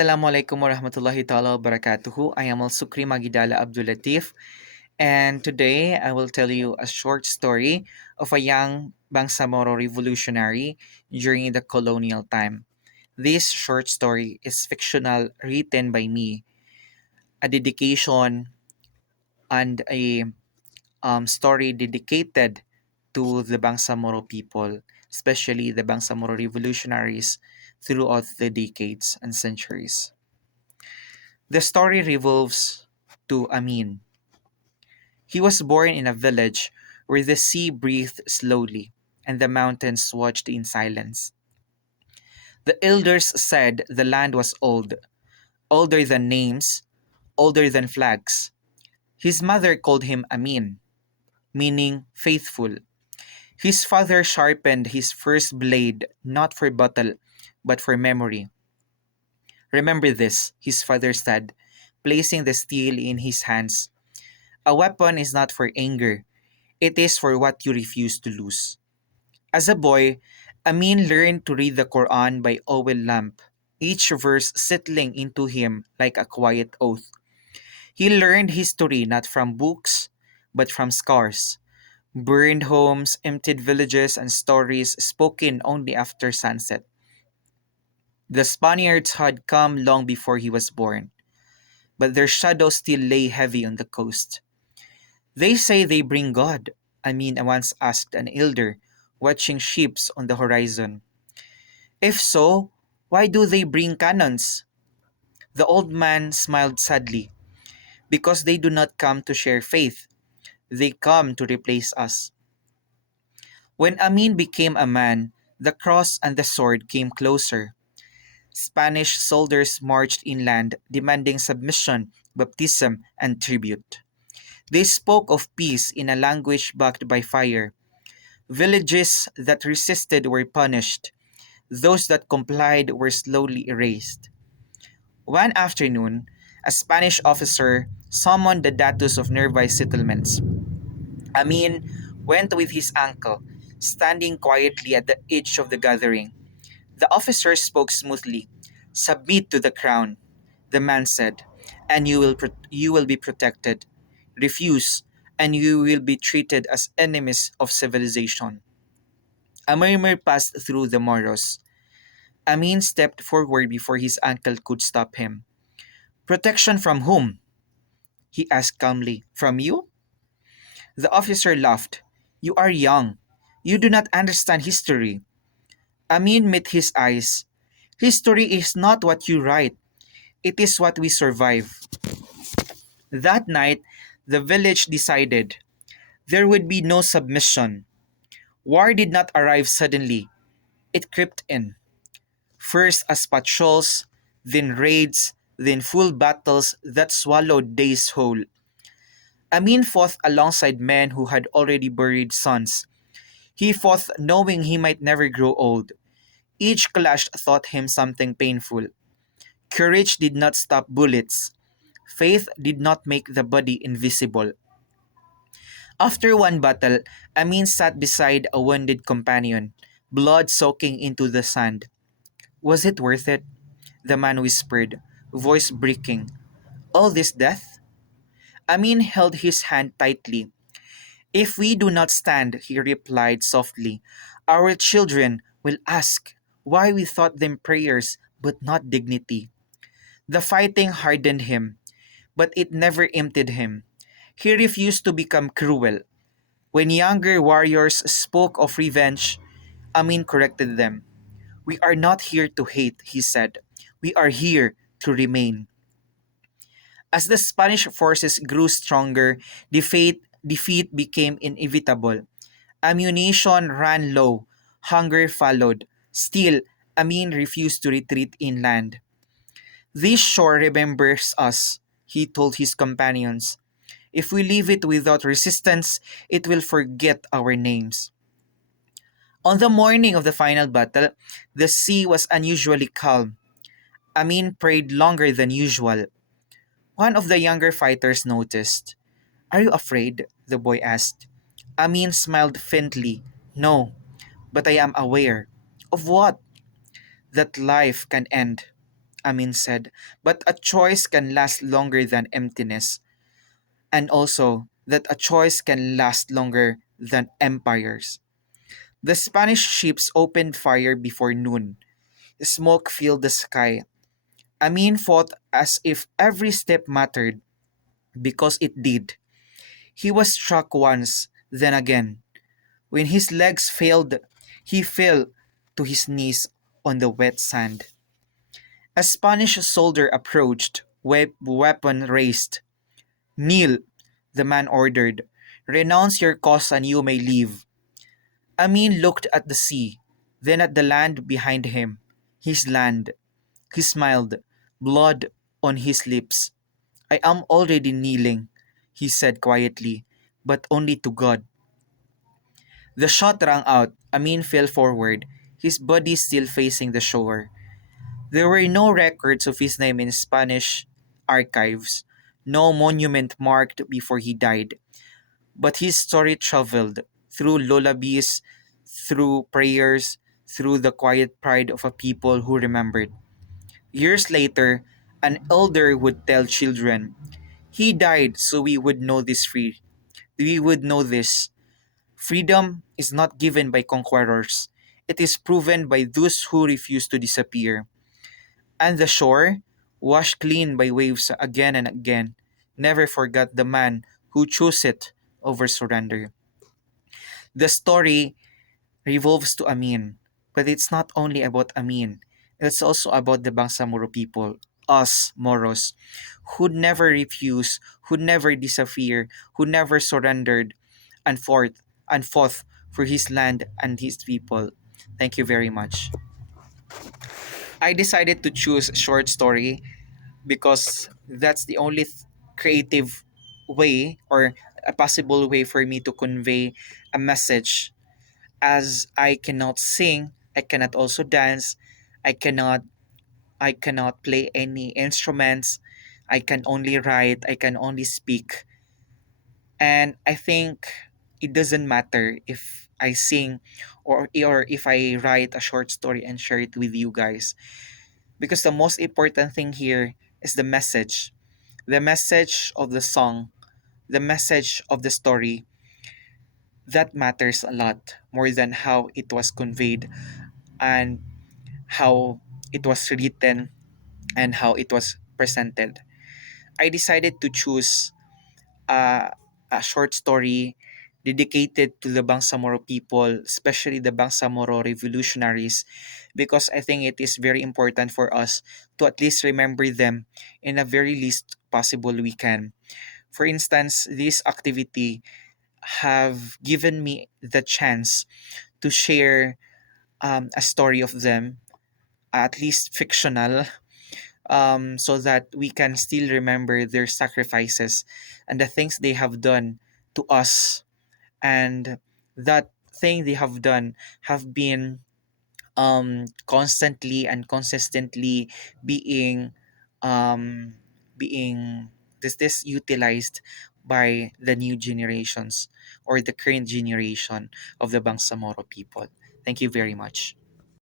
Assalamualaikum warahmatullahi ta'ala wabarakatuh. I am Al-Sukri Magidala Abdul Latif, and today I will tell you a short story of a young Bangsamoro revolutionary during the colonial time. This short story is fictional, written by me, a dedication and a story dedicated to the Bangsamoro people, especially the Bangsamoro revolutionaries throughout the decades and centuries. The story revolves to Amin. He was born in a village where the sea breathed slowly and the mountains watched in silence. The elders said the land was old, older than names, older than flags. His mother called him Amin, meaning faithful. His father sharpened his first blade not for battle, but for memory. Remember this, his father said, placing the steel in his hands. A weapon is not for anger, it is for what you refuse to lose. As a boy, Amin learned to read the Quran by oil lamp, each verse settling into him like a quiet oath. He learned history not from books, but from scars, burned homes, emptied villages, and stories spoken only after sunset. The Spaniards had come long before he was born, but their shadow still lay heavy on the coast. They say they bring God. I once asked an elder, watching ships on the horizon. If so, why do they bring cannons? The old man smiled sadly. Because they do not come to share faith, they come to replace us. When Amin became a man, the cross and the sword came closer. Spanish soldiers marched inland, demanding submission, baptism, and tribute. They spoke of peace in a language backed by fire. Villages that resisted were punished. Those that complied were slowly erased. One afternoon, a Spanish officer summoned the datus of nearby settlements. Amin went with his uncle, standing quietly at the edge of the gathering. The officer spoke smoothly. Submit to the crown, the man said, and you will be protected. Refuse, and you will be treated as enemies of civilization. A murmur passed through the Moros. Amin stepped forward before his uncle could stop him. Protection from whom? He asked calmly. From you? The officer laughed. You are young. You do not understand history. Amin met his eyes. History is not what you write, it is what we survive. That night, the village decided there would be no submission. War did not arrive suddenly, it crept in. First as patrols, then raids, then full battles that swallowed days whole. Amin fought alongside men who had already buried sons. He fought knowing he might never grow old. Each clash taught him something painful. Courage did not stop bullets. Faith did not make the body invisible. After one battle, Amin sat beside a wounded companion, blood soaking into the sand. Was it worth it? The man whispered, voice breaking. All this death? Amin held his hand tightly. If we do not stand, he replied softly, our children will ask why we taught them prayers but not dignity. The fighting hardened him, but it never emptied him. He refused to become cruel. When younger warriors spoke of revenge, Amin corrected them. We are not here to hate, he said. We are here to remain. As the Spanish forces grew stronger, defeat became inevitable. Ammunition ran low, hunger followed. Still, Amin refused to retreat inland. This shore remembers us, he told his companions. If we leave it without resistance, it will forget our names. On the morning of the final battle, the sea was unusually calm. Amin prayed longer than usual. One of the younger fighters noticed. Are you afraid? The boy asked. Amin smiled faintly. No, but I am aware. Of what? That life can end. Amin said, but a choice can last longer than emptiness, and also that a choice can last longer than empires. The Spanish ships opened fire before noon. Smoke filled the sky. Amin fought as if every step mattered, because it did. He was struck once, then again. When his legs failed, he fell to his knees on the wet sand. A Spanish soldier approached, weapon raised. Kneel, the man ordered. Renounce your cause and you may leave. Amin looked at the sea, then at the land behind him. His land. He smiled, blood on his lips. I am already kneeling, he said quietly, but only to God. The shot rang out. Amin fell forward, his body still facing the shore. There were no records of his name in Spanish archives, no monument marked before he died. But his story traveled through lullabies, through prayers, through the quiet pride of a people who remembered. Years later, an elder would tell children, he died so we would know this free. We would know this. Freedom is not given by conquerors. It is proven by those who refuse to disappear. And the shore, washed clean by waves again and again, never forgot the man who chose it over surrender. The story revolves to Amin, but it's not only about Amin. It's also about the Bangsamoro people, us Moros, who never refuse, who never disappear, who never surrendered, and fought for his land and his people. Thank you very much. I decided to choose short story because that's the only creative way or a possible way for me to convey a message, as I cannot sing, I cannot also dance, I cannot I cannot play any instruments, I can only write, I can only speak. And I think it doesn't matter if I sing or if I write a short story and share it with you guys, because the most important thing here is the message. The message of the song, the message of the story, that matters a lot more than how it was conveyed and how it was written and how it was presented. I decided to choose uh, a short story dedicated to the Bangsamoro people, especially the Bangsamoro revolutionaries, because I think it is very important for us to at least remember them in a very least possible we can. For instance, this activity have given me the chance to share a story of them, at least fictional, so that we can still remember their sacrifices and the things they have done to us. And that thing they have done have been constantly and consistently being um, being this utilized by the new generations or the current generation of the Bangsamoro people. Thank you very much.